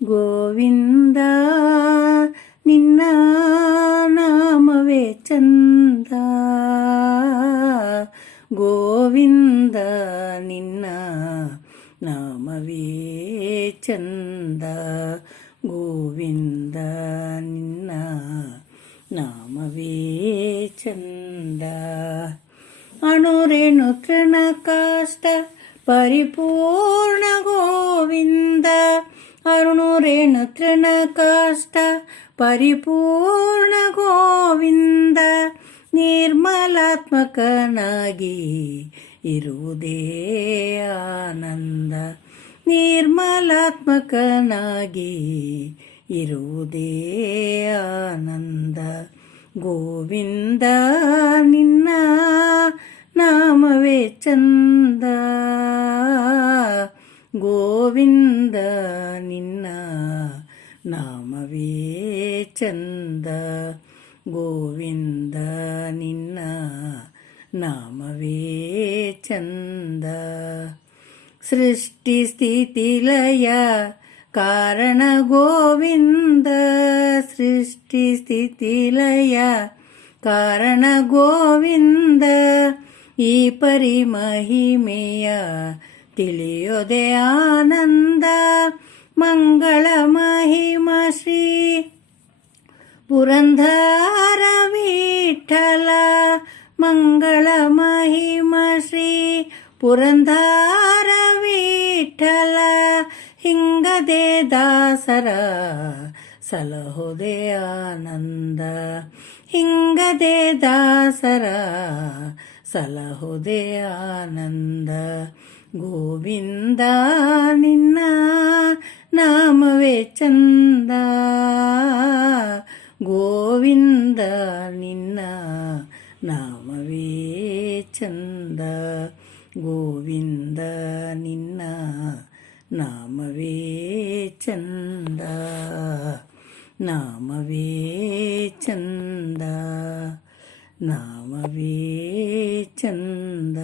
ಗೋವಿಂದ ನಿನ್ನ ನಾಮವೇ ಚಂದ, ಗೋವಿಂದ ನಿನ್ನ ನಾಮವೇ ಚಂದ, ಗೋವಿಂದ ನಿನ್ನ ನಾಮವೇ ಚಂದ. ಅಣುರೇಣು ತೃಣ ಕಾಷ್ಟ ಪರಿಪೂರ್ಣ ಗೋವಿಂದ, ಅಣುರೇಣು ತೃಣ ಕಾಷ್ಟ ಪರಿಪೂರ್ಣ ಗೋವಿಂದ, ನಿರ್ಮಲಾತ್ಮಕನಾಗಿ ಇರುವುದೇ ಆನಂದ, ನಿರ್ಮಲಾತ್ಮಕನಾಗಿ ಇರುವುದೇ ಆನಂದ. ಗೋವಿಂದ ನಿನ್ನ ನಾಮವೇ ಚಂದ, ಗೋವಿಂದ ನಿನ್ನ ನಾಮವೇ ಚಂದ, ಗೋವಿಂದ ನಿನ್ನ ನಾಮವೇ ಚಂದ. ಸೃಷ್ಟಿ ಸ್ಥಿತಿ ಲಯ ಕಾರಣ ಗೋವಿಂದ, ಸೃಷ್ಟಿ ಸ್ಥಿತಿ ಲಯ ಕಾರಣ ಗೋವಿಂದ, ಈ ಪರಿ ಮಹಿಮೆಯ ತಿಳಿಯೋದೆ ಆನಂದ. ಮಂಗಳ ಮಹಿಮ ಶ್ರೀ ಪುರಂದರ ವಿಠಲ, ಮಂಗಳ ಮಹಿಮ ಶ್ರೀ ಪುರಂದರ ವಿಠಲ, ಹಿಂಗದೆ ದಾಸರ ಸಲಹುದೆ ಆನಂದ, ಹಿಂಗದೆ ದಾಸರ ಸಲಹುದೆ ಆನಂದ. ಗೋವಿಂದ ನಿನ್ನ ನಾಮವೇ ಚಂದ, ಗೋವಿಂದ ನಿನ್ನ ನಾಮವೇ ಚಂದ, ಗೋವಿಂದ ನಿನ್ನ ನಾಮವೇ ಚಂದ, ನಾಮವೇ ಚಂದ, ನಾಮವೇ ಚಂದ.